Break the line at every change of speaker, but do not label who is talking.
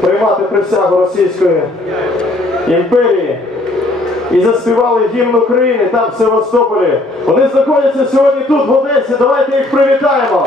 Приймати присягу Російської імперії і заспівали гімн України там в Севастополі. Вони знаходяться сьогодні, тут в Одесі. Давайте їх привітаємо.